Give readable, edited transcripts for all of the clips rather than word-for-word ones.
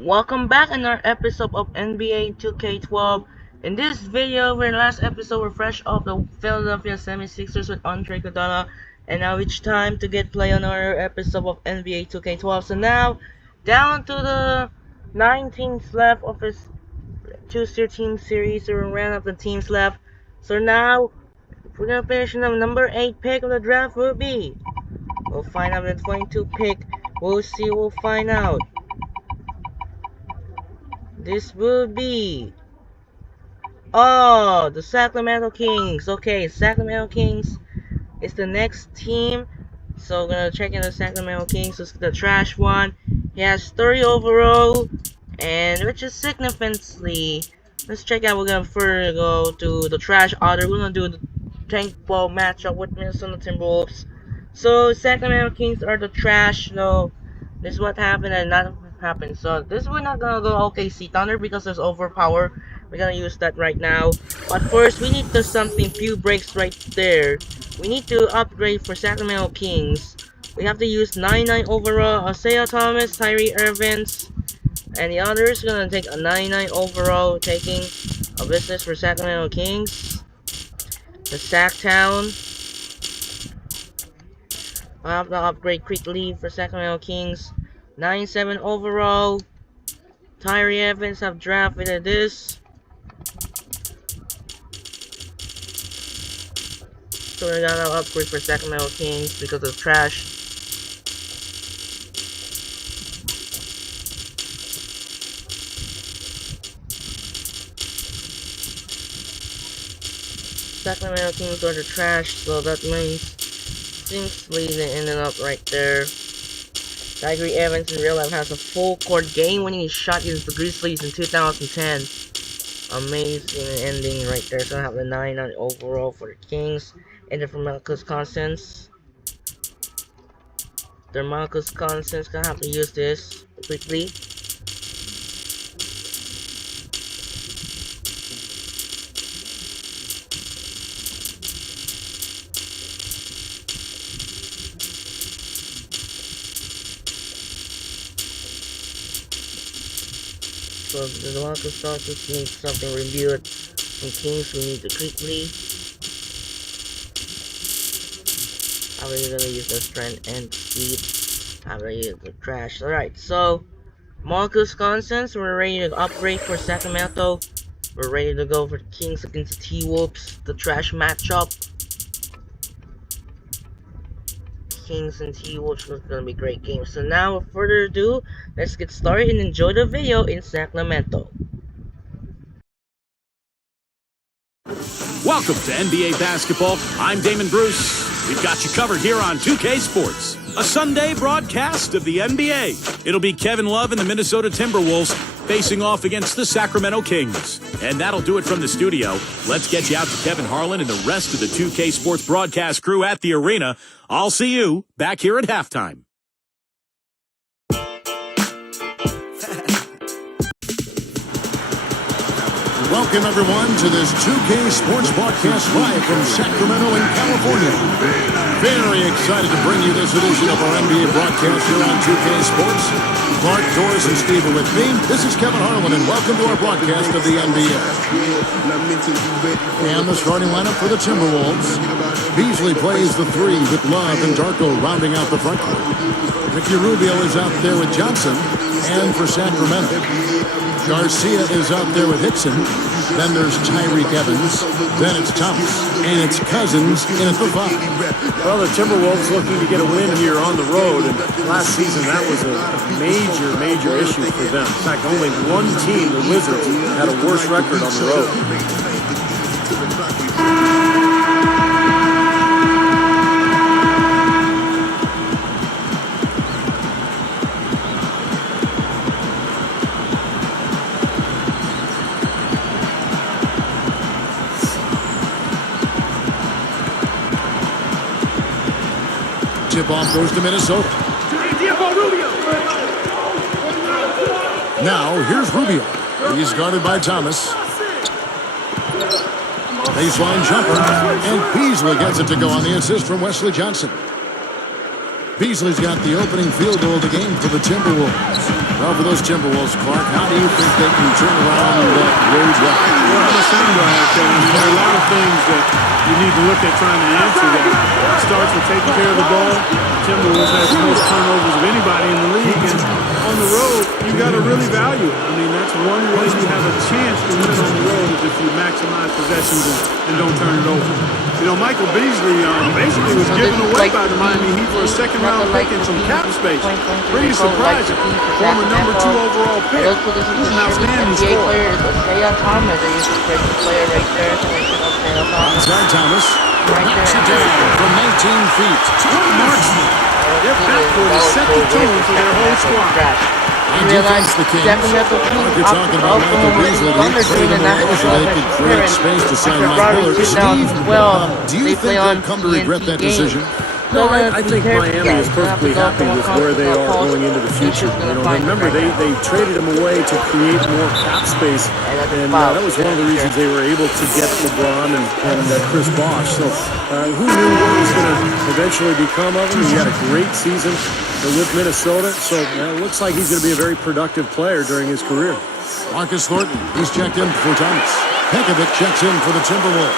Welcome back in our episode of NBA 2K12. In this video, our last episode, we're fresh off the Philadelphia 76ers with Andre Iguodala, and now it's time to get play on our episode of NBA 2K12. So now, down to the 9 teams left of his choose your team series, so we ran up the teams left. So now, we're gonna finish the number 8 pick of the draft will be. We'll find out the 22 pick. We'll find out. This will be the Sacramento Kings. Okay, Sacramento Kings is the next team. So we're gonna check in the Sacramento Kings. This is the trash one. He has 30 overall, and which is significantly. Let's check out. We're gonna further go to the trash order. We're gonna do the tank ball matchup with Minnesota Timberwolves. So Sacramento Kings are the trash. No, this is what happened and not happened. So this we're not gonna go OKC Thunder because there's overpower. We're gonna use that right now. But first we need to something few breaks right there. We need to upgrade for Sacramento Kings. We have to use 99 overall, Isaiah Thomas, Tyree Irvins, and the others gonna take a 99 overall, taking a business for Sacramento Kings. The Sacktown. I have to upgrade quickly for Sacramento Kings. 97 overall. Tyree Evans have drafted this. So we gotta upgrade for Sacramento Kings because of trash. Sacramento Kings are the trash, so that means seemingly they ended up right there. Tyree Evans in real life has a full court game-winning shot against the Grizzlies in 2010. Amazing ending right there. So I have the 99 overall for the Kings. And then for Marcus Cousins. Marcus Cousins gonna have to use this quickly. So the Marcus Cousins needs something reviewed from Kings. We need to quickly. I'm really gonna use the strength and speed. I'm gonna use the trash. Alright, so Marcus Cousins, we're ready to upgrade for Sacramento. We're ready to go for the Kings against the T-Wolves, the trash matchup. Kings and T-Wolves is gonna be a great game. So now, without further ado, let's get started and enjoy the video in Sacramento. Welcome to NBA Basketball. I'm Damon Bruce. We've got you covered here on 2K Sports, a Sunday broadcast of the NBA. It'll be Kevin Love and the Minnesota Timberwolves facing off against the Sacramento Kings. And that'll do it from the studio. Let's get you out to Kevin Harlan and the rest of the 2K Sports broadcast crew at the arena. I'll see you back here at halftime. Welcome, everyone, to this 2K Sports broadcast live from Sacramento in California. Very excited to bring you this edition of our NBA broadcast here on 2K Sports. Clark, Doris, and Steve are with me. This is Kevin Harlan, and welcome to our broadcast of the NBA. And the starting lineup for the Timberwolves. Beasley plays the three with Love and Darko rounding out the front court. Ricky Rubio is out there with Johnson. And for Sacramento, Garcia is out there with Hickson. Then there's Tyree Evans. Then it's Thomas. And it's Cousins in at the 5. Well, the Timberwolves looking to get a win here on the road. And last season, that was a major issue for them. In fact, only one team, the Wizards, had a worse record on the road. Tip-off goes to Minnesota. Now, here's Rubio. He's guarded by Thomas. Baseline jumper. And Beasley gets it to go on the assist from Wesley Johnson. Beasley's got the opening field goal of the game for the Timberwolves. Well, for those Timberwolves, Clark, how do you think they can turn around that road run? Well, I'm a sound guy, Kevin. I mean, there are a lot of things that you need to look at trying to answer that. It starts with taking care of the ball. The Timberwolves have the most turnovers of anybody in the league. And on the road, you got to really value it. I mean, that's one way you have a chance to win on the road is if you maximize possessions and don't turn it over. You know, Michael Beasley basically was given away by the Miami Heat for a second-round pick and some cap space. Pretty surprising. Former number 2 overall pick. He's an outstanding scorer. Thomas, they used to take the player right there. Outside Thomas. Right Knocks it there. down from 19 feet. Marksman. Their backcourt has set the tone for their whole squad. On defense, the Kings. Like you're talking about Michael Beasley, they traded him away so they could create space to sign Mike Miller. Steve, do you think they'll come to regret that decision? No, I think Miami is perfectly happy with where they are going into the future. You know, remember, they traded him away to create more cap space, and that was one of the reasons they were able to get LeBron and Chris Bosh. So who knew what was going to eventually become of him? He had a great season with Minnesota, so it looks like he's going to be a very productive player during his career. Marcus Thornton, he's checked in for Thomas. Pekovic checks in for the Timberwolves.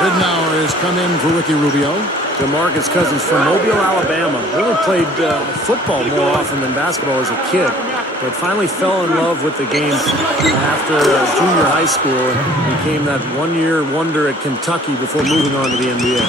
Ridnour has come in for Ricky Rubio. DeMarcus Cousins from Mobile, Alabama. Really played football more often than basketball as a kid, but finally fell in love with the game after junior high school and became that one-year wonder at Kentucky before moving on to the NBA.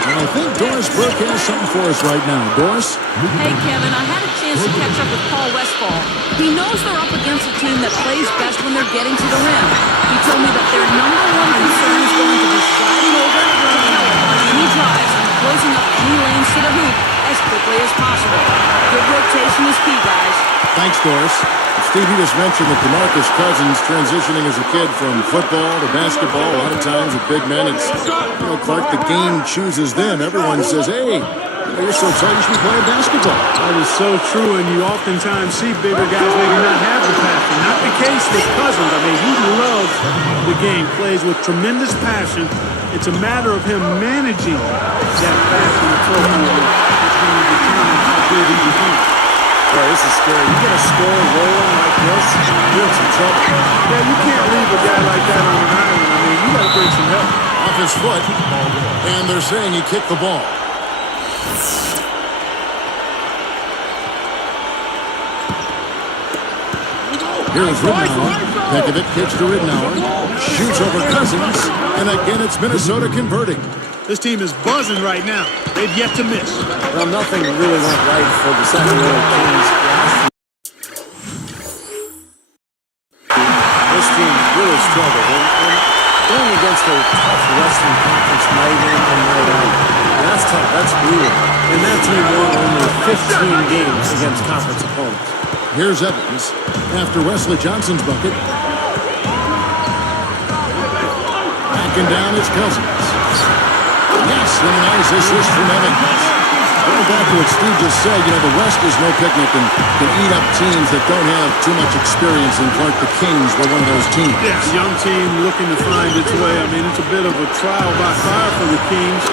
And I think Doris Burke has something for us right now. Doris? Hey, Kevin, I had a chance to catch up with Paul Westphal. He knows they're up against a team that plays best when they're getting to the rim. He told me that their number one concern is going to be sliding over to help on any drives and closing up any lanes to the hoop as quickly as possible. Good rotation is key, guys. Thanks, Doris. Steve, you just mentioned that DeMarcus Cousins transitioning as a kid from football to basketball. A lot of times with big men, it's, Clark, the game chooses them. Everyone says, hey, you're so tall, you should be playing basketball. That is so true, and you oftentimes see bigger guys maybe not have the passion. Not the case with Cousins. I mean, he loves the game, plays with tremendous passion. It's a matter of him managing that passion appropriately, which going to determine how good he becomes. Boy, this is scary. You get a score rolling like this, you're in some trouble. Yeah, you can't leave a guy like that on an island. I mean, you got to bring some help. Off his foot, and they're saying he kicked the ball. Here's Ridnour. Pekovic kicks to Ridnour. Shoots over Cousins. And again, it's Minnesota converting. This team is buzzing right now. They've yet to miss. Well, nothing really went right for the Sacramento Kings last year. This team really struggled. And going against a tough Western Conference night in and night out. And that's tough. That's brutal. And that team won only 15 games against conference opponents. Here's Evans after Wesley Johnson's bucket. Backing down is Cousins. Yes, and a nice assist from Evans. Going back to what Steve just said, the West is no picnic and can eat up teams that don't have too much experience. And Clark, the Kings were one of those teams. Yes, young team looking to find its way. I mean, it's a bit of a trial by fire for the Kings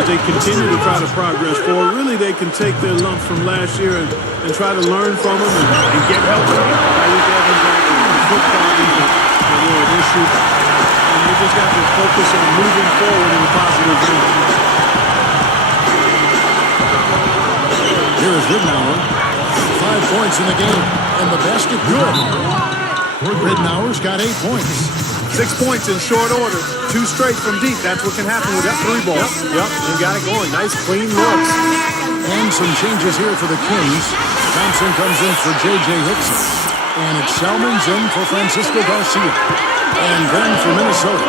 as they continue to try to progress forward. Really, they can take their lumps from last year and try to learn from them and get help. Tyreek Evans and foot problems that were an issue. And they just got to focus on moving forward in a positive zone. Here is Ridnour. 5 points in the game, and the basket good. Ridnour's got 8 points. 6 points in short order. 2 straight from deep. That's what can happen with that 3 ball. Yep, you got it going. Nice, clean looks. And some changes here for the Kings. Thompson comes in for J.J. Hickson. And it's Salmon's in for Francisco Garcia. And then for Minnesota,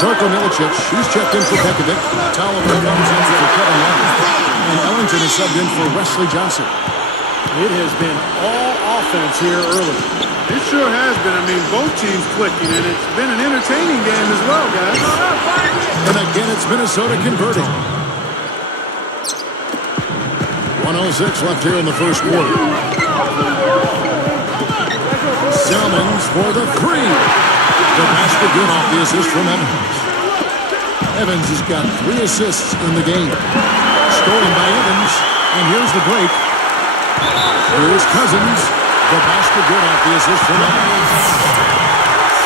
Darko Milicic, he's checked in for Pekovic. Tolliver comes in for Kevin Love. And Ellington is subbed in for Wesley Johnson. It has been all offense here early. It sure has been. I mean, both teams clicking, and it's been an entertaining game as well, guys. And again, it's Minnesota converting. 1:06 left here in the first quarter. Salmons for the 3. The basket good off the assist from Evans. Evans has got 3 assists in the game. Stolen by Evans. And here's the break. Here's Cousins. The basket good off the assist from Evans.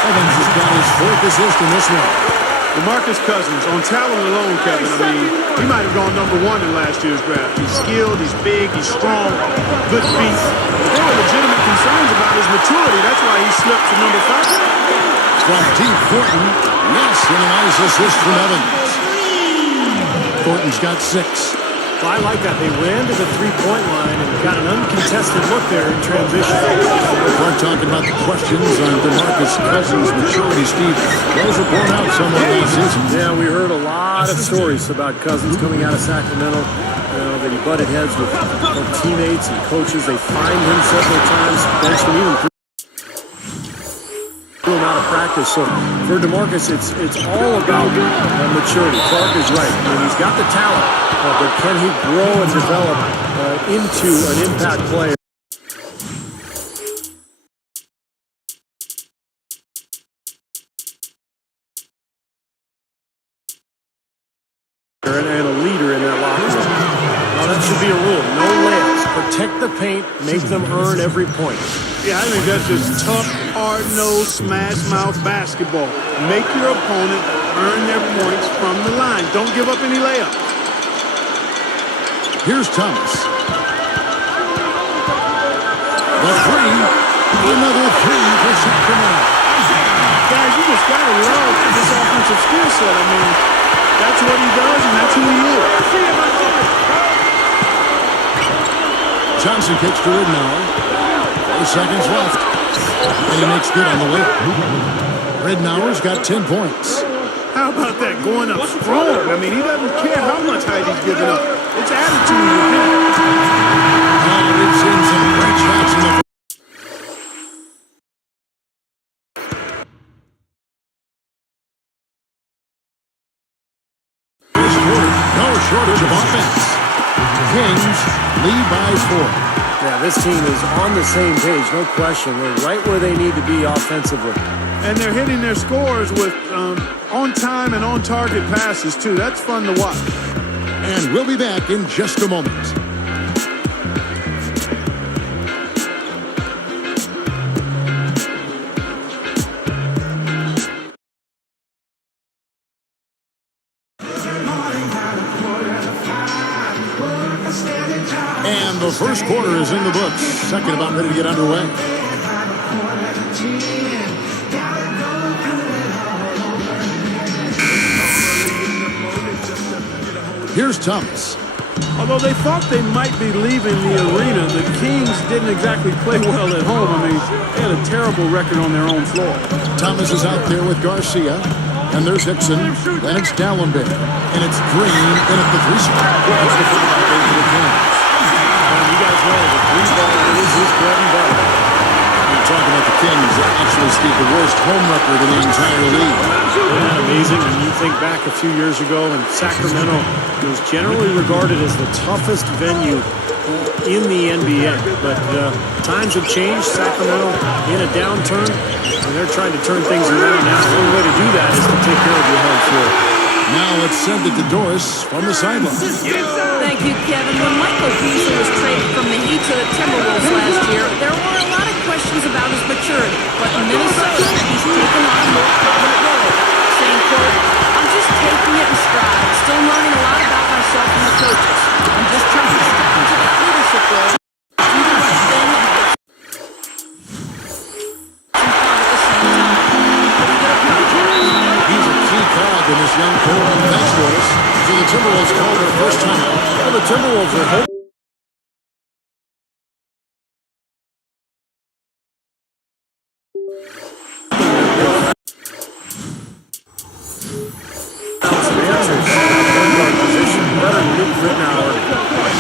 Evans has got his 4th assist in this one. DeMarcus Cousins, on talent alone, Kevin, I mean, he might have gone number 1 in last year's draft. He's skilled, he's big, he's strong, good feet. But there are legitimate concerns about his maturity. That's why he slipped to number 5. From deep, Thornton. Yes, and a nice assist from Evans. Thornton's got 6. Well, I like that. They ran to the three-point line and got an uncontested look there in transition. We're talking about the questions on DeMarcus Cousins' maturity, Steve. Those were borne out somewhat last season. Yeah, we heard a lot of stories about Cousins coming out of Sacramento. That he butted heads with teammates and coaches. They fined him several times, benched him, even threw him out of practice. So for DeMarcus, it's all about maturity. Clark is right. I mean, he's got the talent, but can he grow and develop into an impact player? And a leader in that locker room. Now that should be a rule. No layups. Protect the paint. Make them earn every point. Yeah, I think that's just tough, hard-nosed, smash-mouth basketball. Make your opponent earn their points from the line. Don't give up any layups. Here's Thomas. The 3. Another 3 for Sacramento. Guys, you just got to love this offensive skill set. I mean, that's what he does, and that's who he is. Johnson kicks to Ridnour. 4 seconds left. And he makes good on the layup. Ridnour's got 10 points. How about that going up strong? I mean, he doesn't care how much height he's giving up. It's attitude with him. We've seen some great shots in the first quarter. No shortage of offense. Kings lead by 4. Yeah, this team is on the same page, no question. They're right where they need to be offensively. And they're hitting their scores with on-time and on-target passes, too. That's fun to watch. And we'll be back in just a moment. And the first quarter is in the books. Second about ready to get underway. Here's Thomas. Although they thought they might be leaving the arena, the Kings didn't exactly play well at home. I mean, they had a terrible record on their own floor. Thomas is out there with Garcia. And there's Hickson. Then it's Dallenberg. And it's Green in at the 3 spot. That's the foul for the Kings. And you guys know the 3 ball is his bread and butter. You're talking about the Kings. Actually, Steve, the worst home record in the entire league. Isn't that amazing? When you think back a few years ago, and Sacramento was generally regarded as the toughest venue in the NBA. But times have changed. Sacramento in a downturn, and they're trying to turn things around now. The only way to do that is to take care of your home floor. Now let's send it to Doris from the sideline. Thank you, Kevin. When Michael Beasley was traded from the Heat to the Timberwolves last year, there were a lot of questions about his maturity. But in Minnesota, he's taken on a more prominent role, saying, quote, "I'm just taking it in stride, still learning a lot about myself and the coaches. I'm just trying to step into that leadership role, do the right thing, and have some fun at the same time." Pretty good approach. He's a key cog in this young core. Thanks, Doris. So the Timberwolves call their first timeout. Well, the Timberwolves are hoping.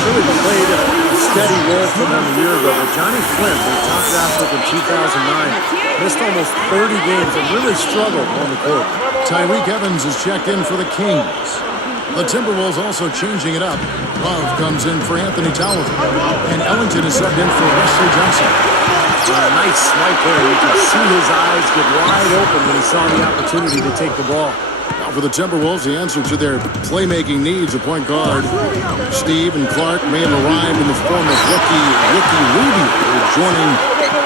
Really played a steady role for them a year ago, but Johnny Flynn, the top draft pick in 2009, missed almost 30 games and really struggled on the court. Tyreek Evans is checked in for the Kings. The Timberwolves also changing it up. Love comes in for Anthony Tolliver. And Ellington is subbed in for Wesley Johnson. Nice swipe there. You can see his eyes get wide open when he saw the opportunity to take the ball. Now for the Timberwolves, the answer to their playmaking needs, a point guard. Steve and Clark may have arrived in the form of rookie Rubio, joining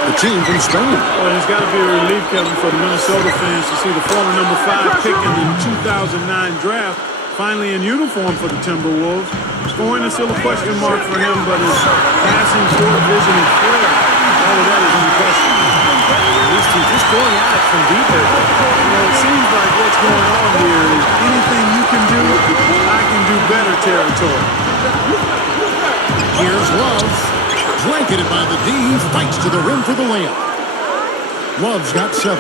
the team from Spain. Well, it's got to be a relief, Kevin, for the Minnesota fans to see the former number 5 pick in the 2009 draft finally in uniform for the Timberwolves. Scoring is still a question mark for him, but his passing, court vision, and flair, all of that is unquestionable. These two just going at it from deep there. It seems like what's going on here is anything you can do, I can do better territory. Here's Love. Blanketed by the D. Fights to the rim for the layup. Love's got 7.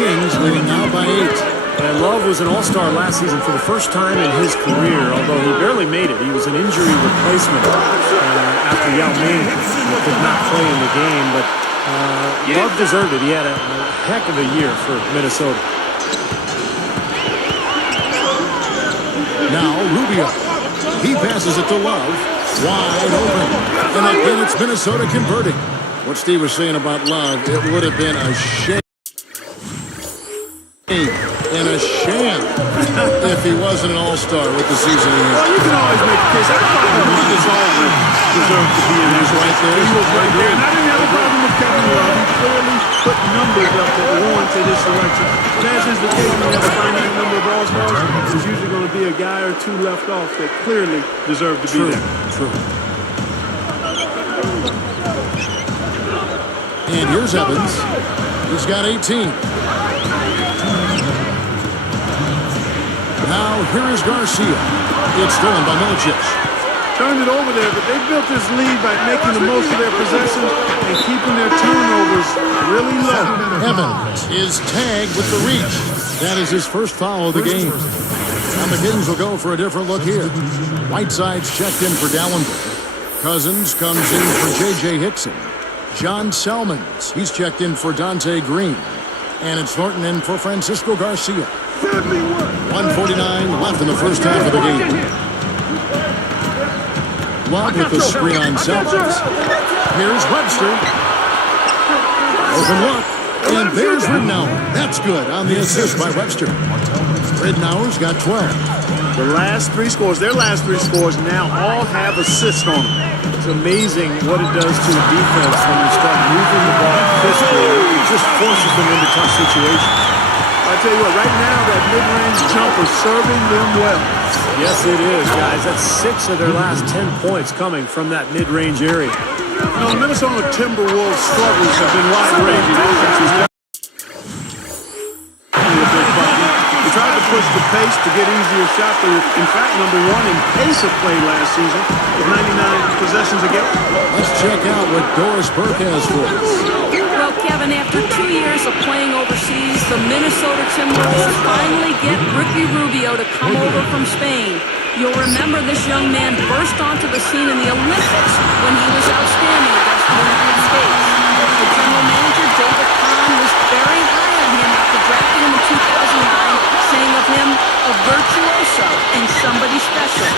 Kings leading now by 8. And Love was an all-star last season for the first time in his career, although he barely made it. He was an injury replacement after Yao Ming could not play in the game, but Love deserved it. He had a heck of a year for Minnesota. Now Rubio. He passes it to Love. Wide open. And again, it's Minnesota converting. What Steve was saying about Love, it would have been a shame and a sham if he wasn't an all-star with the season he had. Well, you can always make a case. I thought Marcus Aldridge deserved to be in this right there. He was right there. And I didn't have a problem with Kevin Love. He clearly put numbers up that warranted his selection. But as is the case when you have a finite number of all-stars, there's usually going to be a guy or two left off that clearly deserve to be there. True. And here's Evans. He's got 18. Now, here is Garcia. It's stolen by Milicic. Turned it over there, but they built this lead by making the most of their possessions and keeping their turnovers really low. Evans is tagged with the reach. That is his first foul of the game. And the Kings will go for a different look here. Whiteside's checked in for Dallenberg. Cousins comes in for J.J. Hickson. John Selmans, he's checked in for Dante Green. And it's Thornton in for Francisco Garcia. 1:49 left in the first half of the game. Love with the screen on Selmans. Here's Webster. Open look. And there's Ridnour. That's good on the assist by Webster. Ridnour's got 12. The last 3 scores, their last 3 scores now all have assists on them. It's amazing what it does to a defense when you start moving the ball crisply. It just forces them into tough situations. I tell you what, right now that mid-range jumper serving them well. Yes, it is, guys. That's 6 of their last 10 points coming from that mid-range area. You know, Minnesota Timberwolves struggles have been wide-ranging. They tried to push the pace to get easier shots. They were, in fact, number 1 in pace of play last season with 99 possessions a game. Let's check out what Doris Burke has for us. Well, Kevin, after 2 years of playing overseas, the Minnesota Timberwolves finally get Ricky Rubio to come over from Spain. You'll remember this young man burst onto the scene in the Olympics when he was outstanding against the United States. The general manager, David Kahn, was very high on him after drafting him in 2009, saying of him, a virtuoso and somebody special.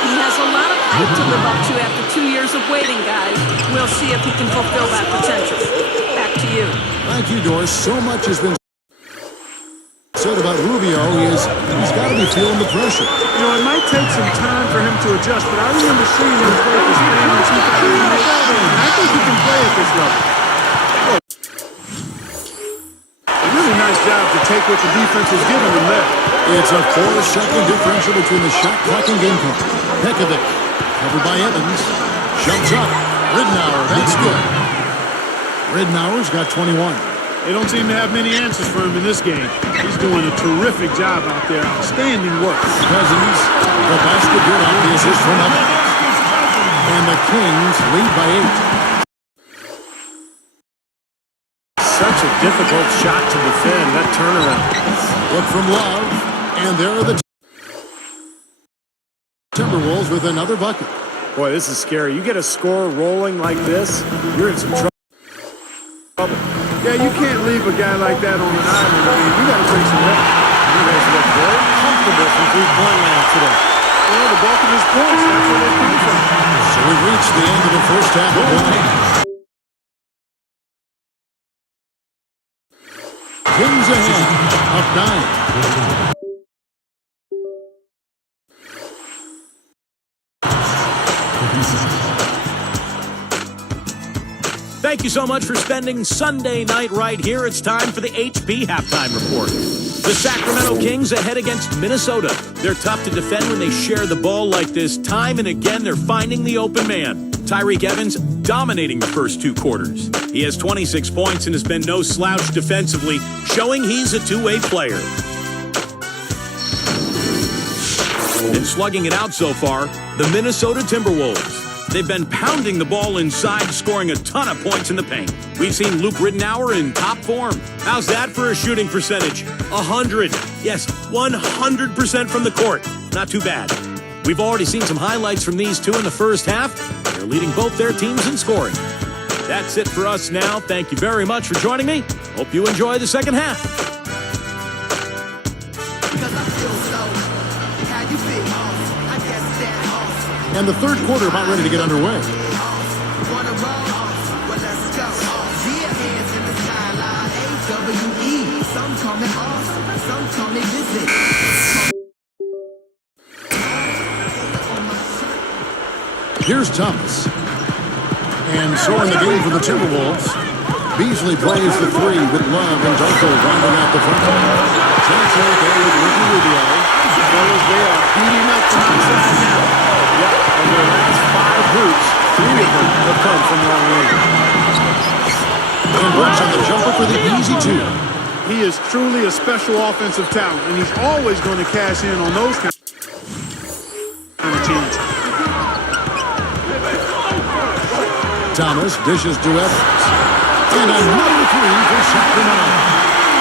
He has a lot of height to live up to after 2 years of waiting, guys. We'll see if he can fulfill that potential. Back to you. Thank you, Doris. So much has been said about Rubio. He's got to be feeling the pressure. You know, it might take some time for him to adjust, but I remember seeing him play for Spain in 2008, and I think he can play at this level. A really nice job to take what the defense was giving him there. It's a 4-second differential between the shot clock and game clock. Pekovic, covered by Evans, jumps up. Ridnour, that's good. Ridnour's got 21. They don't seem to have many answers for him in this game. He's doing a terrific job out there. Outstanding work. Cousins, the basket good off the assist from Evans. And the Kings lead by 8. Such a difficult shot to defend, that turnaround. Look from Love, and there are the Timberwolves with another bucket. Boy, this is scary. You get a score rolling like this, you're in some trouble. Yeah, you can't leave a guy like that on an island. I mean, you got to take some rest. You guys look very comfortable from three-point land today. Well, the bulk of his points, that's where they come from. So we've reached the end of the first half of play. Kings ahead, up 9. Thank you so much for spending Sunday night right here. It's time for the HP Halftime Report. The Sacramento Kings ahead against Minnesota. They're tough to defend when they share the ball like this. Time and again, they're finding the open man. Tyreke Evans dominating the first 2 quarters. He has 26 points and has been no slouch defensively, showing he's a two-way player. And slugging it out so far, the Minnesota Timberwolves. They've been pounding the ball inside, scoring a ton of points in the paint. We've seen Luke Rittenauer in top form. How's that for a shooting percentage? 100. Yes, 100% from the court. Not too bad. We've already seen some highlights from these two in the first half. They're leading both their teams in scoring. That's it for us now. Thank you very much for joining me. Hope you enjoy the second half. And the third quarter about ready to get underway. Here's Thomas. And so in the game for the Timberwolves, Beasley plays the 3 with Love and Darko rounding out the front line. Johnson there with Ricky Rubio. Fellas, they are beating up from outside now. Yeah, and their last 5 hoops, 3 of them have come from long range. And Brooks on the jumper for the easy 2. He is truly a special offensive talent, and he's always going to cash in on those kind of chances. Thomas dishes to Evans. And another 3 for Sacramento.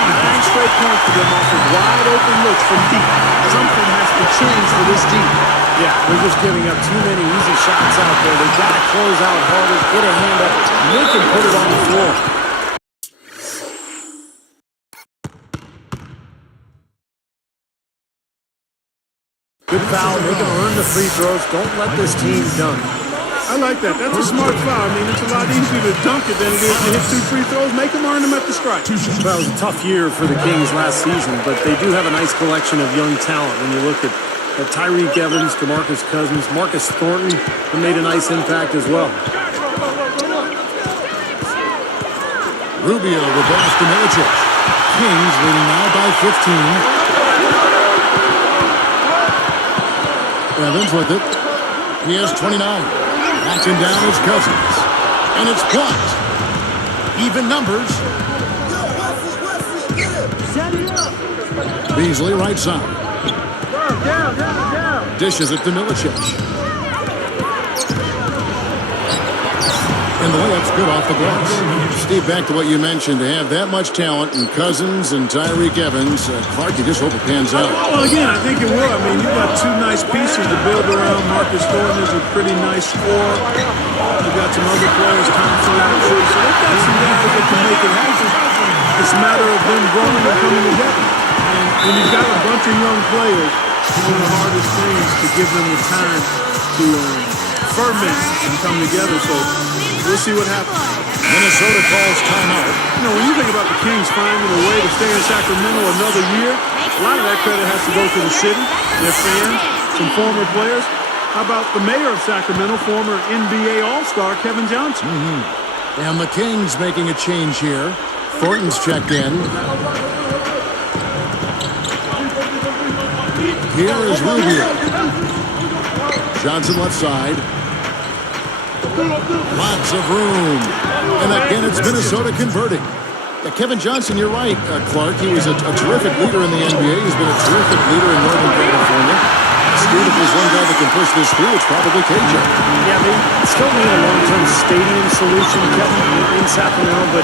9 straight points for them off of wide open looks from deep. Something has to change for this team. Yeah, they're just giving up too many easy shots out there. They've got to close out harder, get a hand up, make him put it on the floor. Good foul, they're going to earn the free throws. Don't let this team dunk. I like that. That's a smart foul. I mean, it's a lot easier to dunk it than it is to hit 2 free throws. Make them earn them at the strike. Well, it was a tough year for the Kings last season, but they do have a nice collection of young talent. When you look at Tyreke Evans, DeMarcus Cousins, Marcus Thornton, who made a nice impact as well. Rubio with pass to Milicic. Kings leading now by 15. Evans with it. He has 29. Backing down is Cousins. And it's blocked. Even numbers. Beasley right side. Dishes it to Milicic. And the layup's good off the glass. Steve, back to what you mentioned, to have that much talent in Cousins and Tyreke Evans, Clark, you just hope it pans out. Well, again, I think it will. I mean, you've got 2 nice pieces to build around. Marcus Thornton is a pretty nice scorer. You've got some other players, Thompson, so they've got some guys that can make it happen. It's a matter of them growing and coming together. And when you've got a bunch of young players, it's one of the hardest things to give them the time to ferment and come together. So we'll see what happens. Minnesota calls timeout. You know, when you think about the Kings finding a way to stay in Sacramento another year, a lot of that credit has to go to the city, their fans, some former players. How about the mayor of Sacramento, former NBA All-Star Kevin Johnson? And the Kings making a change here. Thornton's checked in. Here is Rubio. Johnson left side. Lots of room. And again, it's Minnesota converting. Kevin Johnson, you're right, Clark. He was a terrific leader in the NBA. He's been a terrific leader in Northern California. Steve, if there's one guy that can push this through, it's probably KJ. Yeah, they still need a long-term stadium solution, Kevin, in Sacramento, but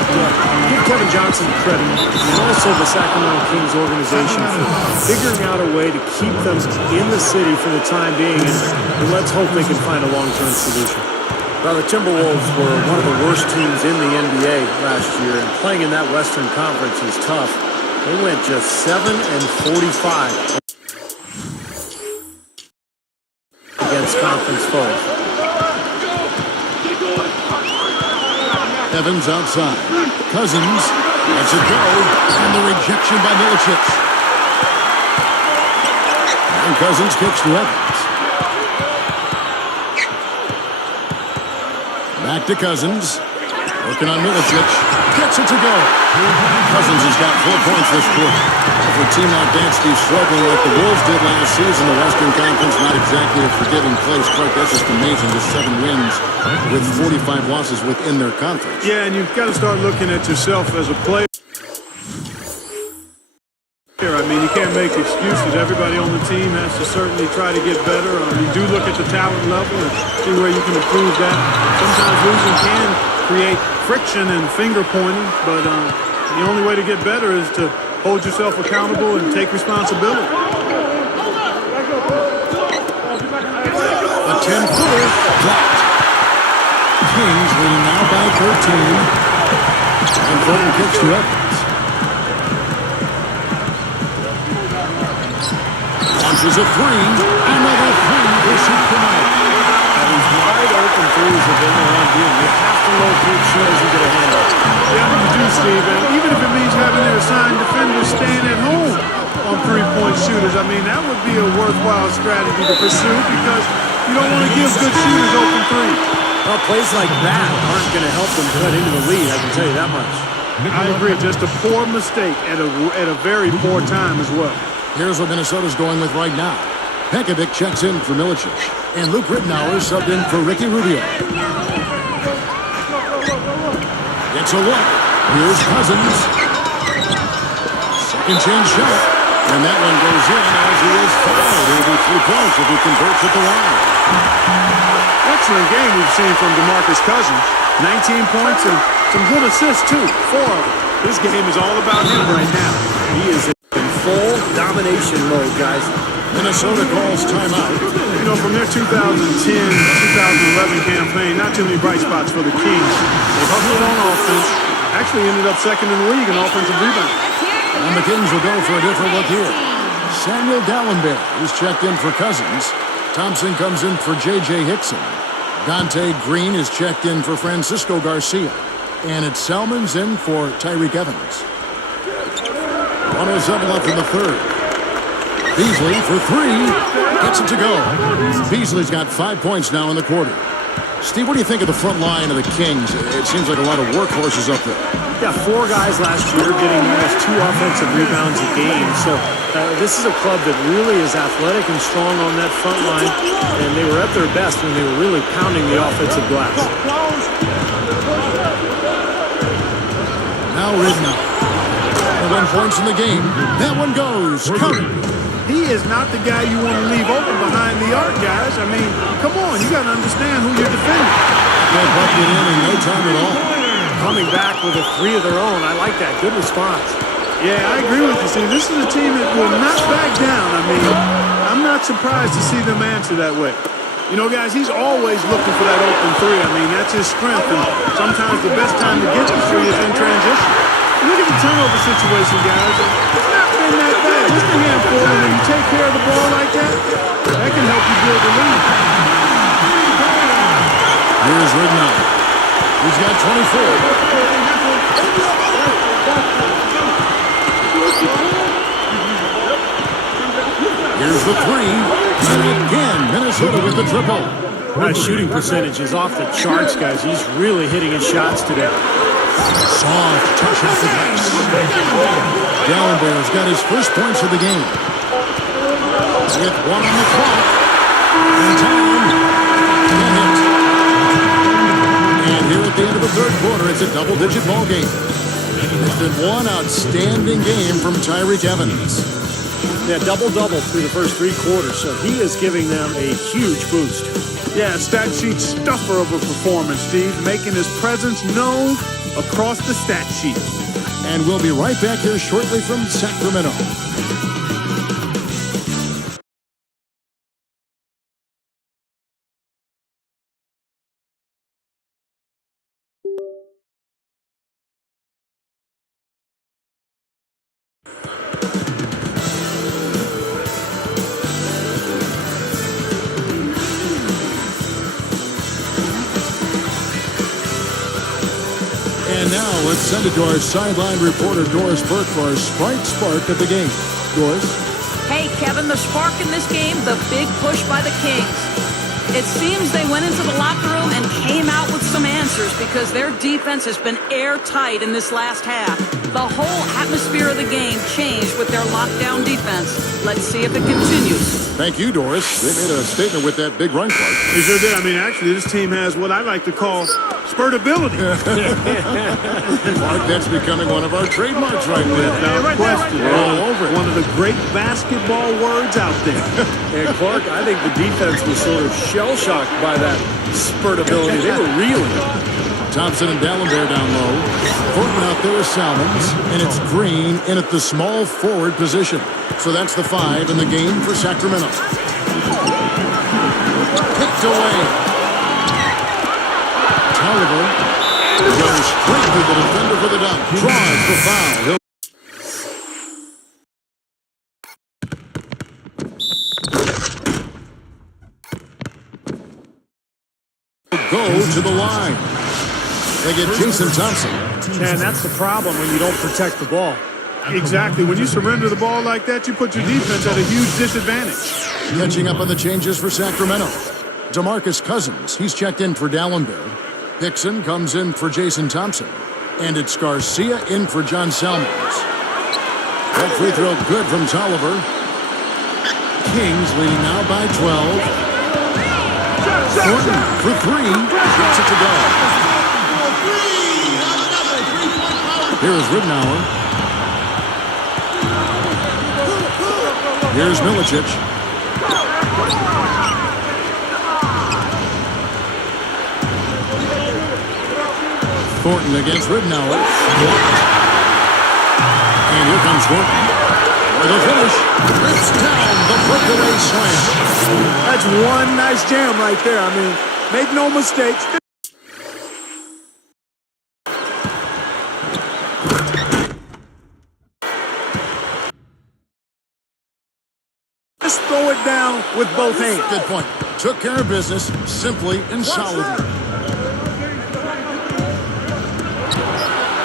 give Kevin Johnson credit, and also the Sacramento Kings organization for figuring out a way to keep them in the city for the time being, and let's hope they can find a long-term solution. Well, the Timberwolves were one of the worst teams in the NBA last year, and playing in that Western Conference is tough. They went just 7-45 against conference foes. Evans outside. Cousins lets it go, and the rejection by Milicic. And Cousins kicks to Evans. Back to Cousins. Working on Milicic. Gets it to go. Cousins has got 4 points this quarter. For a team like that, Steve, struggling like the Wolves did last season, the Western Conference, not exactly a forgiving place. Clark, that's just amazing. Just 7 wins with 45 losses within their conference. Yeah, and you've got to start looking at yourself as a player. I mean, you can't make excuses. Everybody on the team has to certainly try to get better. You do look at the talent level and see where you can improve that. Sometimes losing can create friction and finger pointing, but the only way to get better is to hold yourself accountable and take responsibility. A 10-footer blocked. Kings leading now by 13. And Thornton kicks to Evans. Launches a 3. Another 3 to shoot tonight. These wide open threes have been on you. You have to locate shooters who get a handle. Yeah, you do, Steve. And even if it means having their assigned defenders staying at home on three-point shooters, I mean, that would be a worthwhile strategy to pursue because you don't want to give good shooters open threes. Well, plays like that aren't going to help them cut into the lead, I can tell you that much. I agree. Just a poor mistake at a very poor time as well. Here's what Minnesota's going with right now. Pekovic checks in for Milicic. And Luke Rittenauer subbed in for Ricky Rubio. It's a look. Here's Cousins. Second chance shot. And that one goes in as he is fouled. It'll be 3 points if he converts at the line. Excellent game we've seen from DeMarcus Cousins. 19 points and some good assists, too. 4 of them. This game is all about him right now. He is in full domination mode, guys. Minnesota calls timeout. You know, from their 2010-2011 campaign, not too many bright spots for the Kings. They hustled on offense, actually ended up second in the league in offensive rebound. And the Kings will go for a different look here. Samuel Gallenberg is checked in for Cousins. Thompson comes in for J.J. Hickson. Dante Green is checked in for Francisco Garcia. And it's Salmon's in for Tyreek Evans. 107 left in the third. Beasley for 3. Gets it to go. Beasley's got 5 points now in the quarter. Steve, what do you think of the front line of the Kings? It seems like a lot of workhorses up there. Yeah, 4 guys last year getting almost 2 offensive rebounds a game. So this is a club that really is athletic and strong on that front line. And they were at their best when they were really pounding the offensive glass. Now Ridnow. 1 points in the game. That one goes. Counted. He is not the guy you want to leave open behind the arc, guys. I mean, come on, you got to understand who you're defending. That bucket in no time at all. Coming back with a 3 of their own. I like that. Good response. Yeah, I agree with you. See, this is a team that will not back down. I mean, I'm not surprised to see them answer that way. You know, guys, he's always looking for that open 3. I mean, that's his strength. And sometimes the best time to get the 3 is in transition. Look at the turnover situation, guys. It's not been that bad. Just a handful, and when you take care of the ball like that, that can help you build the lead. Here's Ridnow. He's got 24. Here's the 3. And again, Minnesota with the triple. Shooting percentage is off the charts, guys. He's really hitting his shots today. Soft touch off the glass. Gallenberg's got his first points of the game. With 1 on the clock. And time. And here at the end of the third quarter, it's a double-digit ball game. It's been one outstanding game from Tyreek Evans. Yeah, double-double through the first 3 quarters, so he is giving them a huge boost. Yeah, stat sheet stuffer of a performance, Steve, making his presence known across the stat sheet. And we'll be right back here shortly from Sacramento. And now let's send it to our sideline reporter, Doris Burke, for our Sprite Spark of the game. Doris? Hey, Kevin, the spark in this game, the big push by the Kings. It seems they went into the locker room and came out with some answers because their defense has been airtight in this last half. The whole atmosphere of the game changed with their lockdown defense. Let's see if it continues. Thank you, Doris. They made a statement with that big run, Clark. They sure did. I mean, actually, this team has what I like to call spurtability. Clark, that's becoming one of our trademarks right there. Without question. We're all over it. One of the great basketball words out there. And Clark, I think the defense was sort of shell-shocked by that spurtability. They were reeling. Thompson and D'Alembert down low. Horton out there is Salmons, and it's Green in at the small forward position. So that's the 5 in the game for Sacramento. Picked away. Tolliver goes straight to the defender for the dunk. Draws the foul. He'll go to the line. They get Jason Thompson. And that's the problem when you don't protect the ball. Exactly. When you surrender the ball like that, you put your defense at a huge disadvantage. Catching up on the changes for Sacramento. DeMarcus Cousins, he's checked in for D'Alembert. Hickson comes in for Jason Thompson. And it's Garcia in for John Salmons. That free throw good from Tolliver. Kings leading now by 12. Horton for 3. Gets it to go. Here's Ridnour. Here's Milicic. Thornton against Ridnour. And here comes Thornton. For the finish. Rips down the breakaway slam. That's one nice jam right there. I mean, make no mistakes. Just throw it down with both hands. Good point. Took care of business simply and solidly.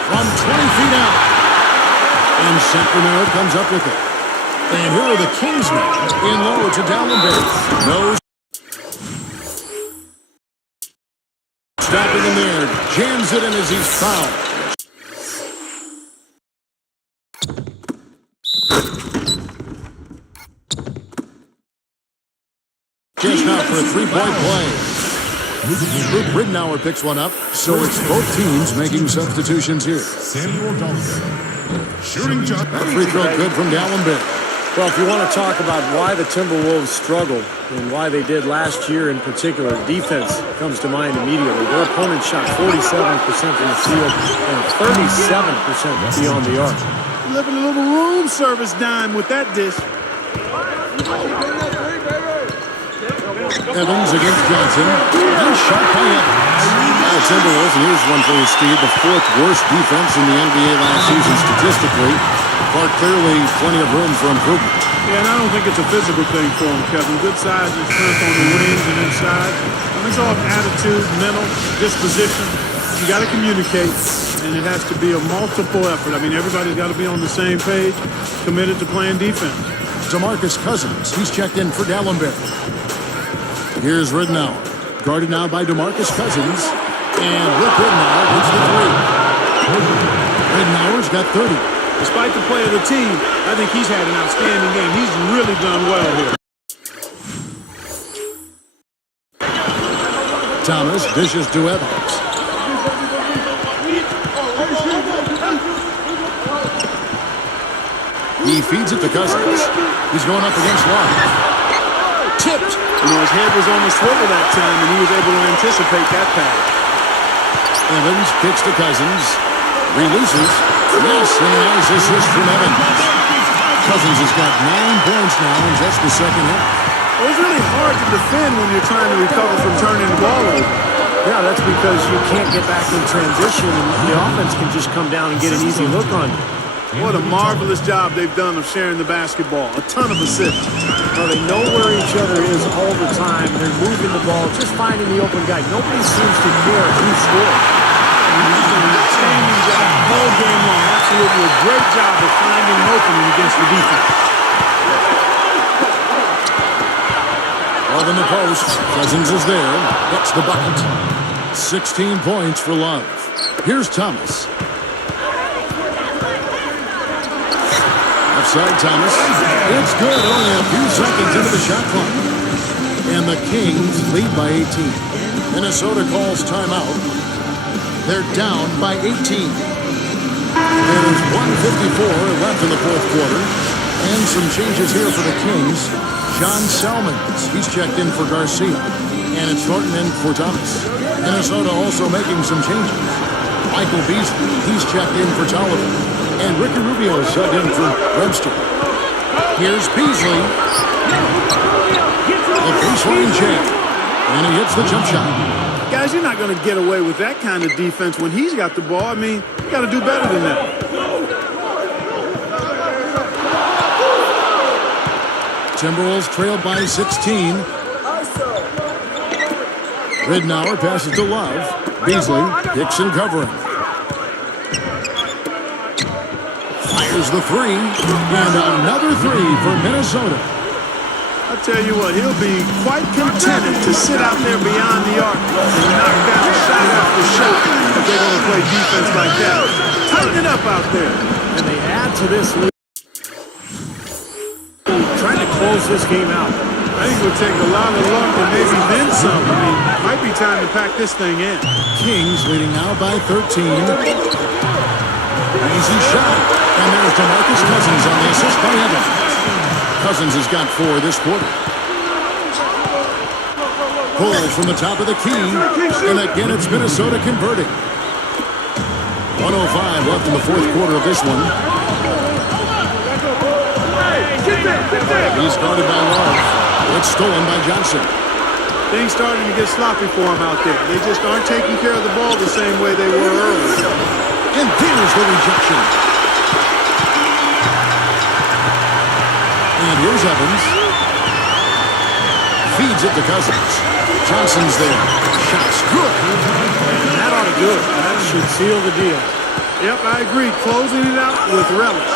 From 20 feet out. And Sacramento comes up with it. And here are the Kingsmen in low to D'Alembert. No stopping him there. Jams it in as he's fouled. Just out for a three-point play. Luke Ridnour picks one up, so it's both teams making substitutions here. Samuel D'Alembert. Shooting shot. That free throw good from D'Alembert. Well, if you want to talk about why the Timberwolves struggled and why they did last year in particular, defense comes to mind immediately. Their opponent shot 47% from the field and 37% beyond the arc. Living a little room service dime with that dish. Evans against Johnson. Nice shot by Evans. The Timberwolves, and here's one for you, Steve, the 4th worst defense in the NBA last season statistically. Clark, clearly plenty of room for improvement. Yeah, and I don't think it's a physical thing for him, Kevin. Good size and strength on the wings and inside. I mean, it's all attitude, mental, disposition. You got to communicate, and it has to be a multiple effort. I mean, everybody's got to be on the same page, committed to playing defense. DeMarcus Cousins, he's checked in for D'Alembert. Here's Ridnour, guarded now by DeMarcus Cousins, and Rick Ridnour hits the 3. Ridnour's got 30. Despite the play of the team, I think he's had an outstanding game. He's really done well here. Thomas dishes to Evans. He feeds it to Cousins. He's going up against Love. Tipped. You know, his head was on the swivel that time, and he was able to anticipate that pass. Evans kicks to Cousins. Releases. Yes, and a nice assist from Evans. Cousins has got 9 points now in just the second half. Well, it's really hard to defend when you're trying to recover from turning the ball over. Yeah, that's because you can't get back in transition, and the offense can just come down and get an easy look on you. What a marvelous job they've done of sharing the basketball. A ton of assists. Well, they know where each other is all the time. They're moving the ball, just finding the open guy. Nobody seems to care who scores. He's done an outstanding job all game long. Absolutely a great job of finding an opening against the defense. Love in the post. Cousins is there. Hits the bucket. 16 points for Love. Here's Thomas. Offside Thomas. It's good. Only a few seconds into the shot clock. And the Kings lead by 18. Minnesota calls timeout. They're down by 18. There's 1:54 left in the fourth quarter. And some changes here for the Kings. John Salmons, he's checked in for Garcia. And it's Thornton in for Thomas. Minnesota also making some changes. Michael Beasley, he's checked in for Tolliver. And Ricky Rubio subbed in for Webster. Here's Beasley. The baseline jam. And he hits the jump shot. Guys, you're not going to get away with that kind of defense when he's got the ball. I mean, you got to do better than that. Timberwolves trailed by 16. Ridnour passes to Love. Beasley kicks and covering. Fires the three. And another three for Minnesota. I tell you what, he'll be quite contented to sit out there beyond the arc and knock down shot after shot if they're going to play defense like that. Tighten it up out there. And they add to this lead. Trying to close this game out. I think it would take a lot of luck and maybe then some. I mean, might be time to pack this thing in. Kings leading now by 13. Easy shot. And there's DeMarcus Cousins on the assist by Evans. Cousins has got 4 this quarter. Pull from the top of the key. And again, it's Minnesota converting. 1:05 left in the fourth quarter of this one. He's guarded by Love. It's stolen by Johnson. Things starting to get sloppy for him out there. They just aren't taking care of the ball the same way they were earlier. And there's the rejection. And here's Evans. Feeds it to Cousins. Johnson's there. Shot's good. And that ought to do it. That should seal the deal. Yep, I agree. Closing it out with relish.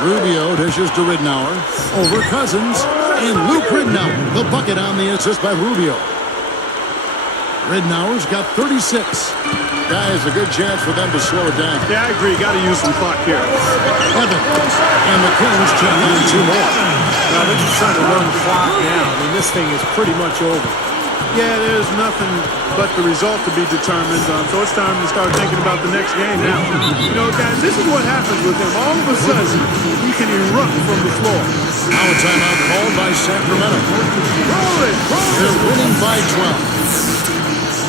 Rubio dishes to Ridnour. Over Cousins. And Luke Ridnour. The bucket on the assist by Rubio. Ridnour's got 36. Guys, a good chance for them to slow it down. Yeah, I agree. Got to use some clock here. Evans. And the Kings check in 2 more. Now they're just trying to run the clock now. I mean, this thing is pretty much over. Yeah, there's nothing but the result to be determined. So it's time to start thinking about the next game now. You know, guys, this is what happens with him. All of a sudden, he can erupt from the floor. Now a timeout called by Sacramento. Roll it! They're winning by 12.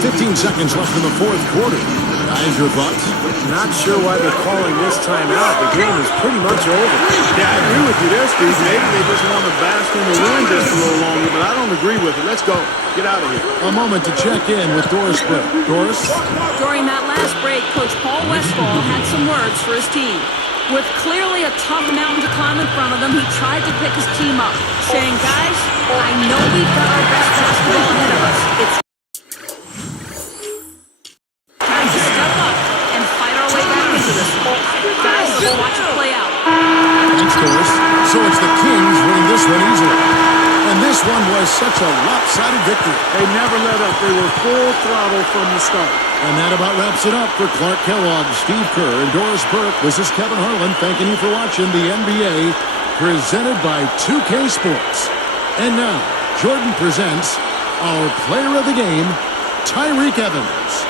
15 seconds left in the fourth quarter. Guys, your thoughts? Not sure why they're calling this timeout. The game is pretty much over. Yeah, I agree with you there, Steve. Maybe they just want to bask in the wind just a little longer, but I don't agree with it. Let's go. Get out of here. A moment to check in with Doris Britt. Doris? During that last break, Coach Paul Westphal had some words for his team. With clearly a tough mountain to climb in front of them, he tried to pick his team up, saying, guys, I know we've got our best basketball ahead of us. It's time to step up and fight our way back into this. Guys, let's watch it play out. Thanks, Doris. So it's the Kings winning this one easily. And this one was such a lopsided victory. They never let up. They were full throttle from the start. And that about wraps it up for Clark Kellogg, Steve Kerr, and Doris Burke. This is Kevin Harlan thanking you for watching the NBA presented by 2K Sports. And now, Jordan presents our player of the game, Tyreke Evans.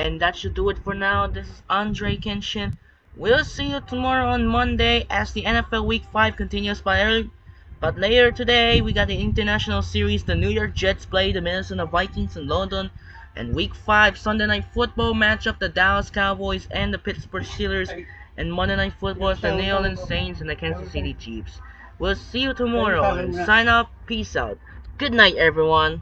And that should do it for now. This is Andre Kenshin. We'll see you tomorrow on Monday as the NFL Week 5 continues. But later today, we got the International Series. The New York Jets play the Minnesota Vikings in London. And Week 5 Sunday Night Football matchup, the Dallas Cowboys and the Pittsburgh Steelers. And Monday Night Football is the New Orleans Saints and the Kansas City Chiefs. We'll see you tomorrow. And sign up. Peace out. Good night, everyone.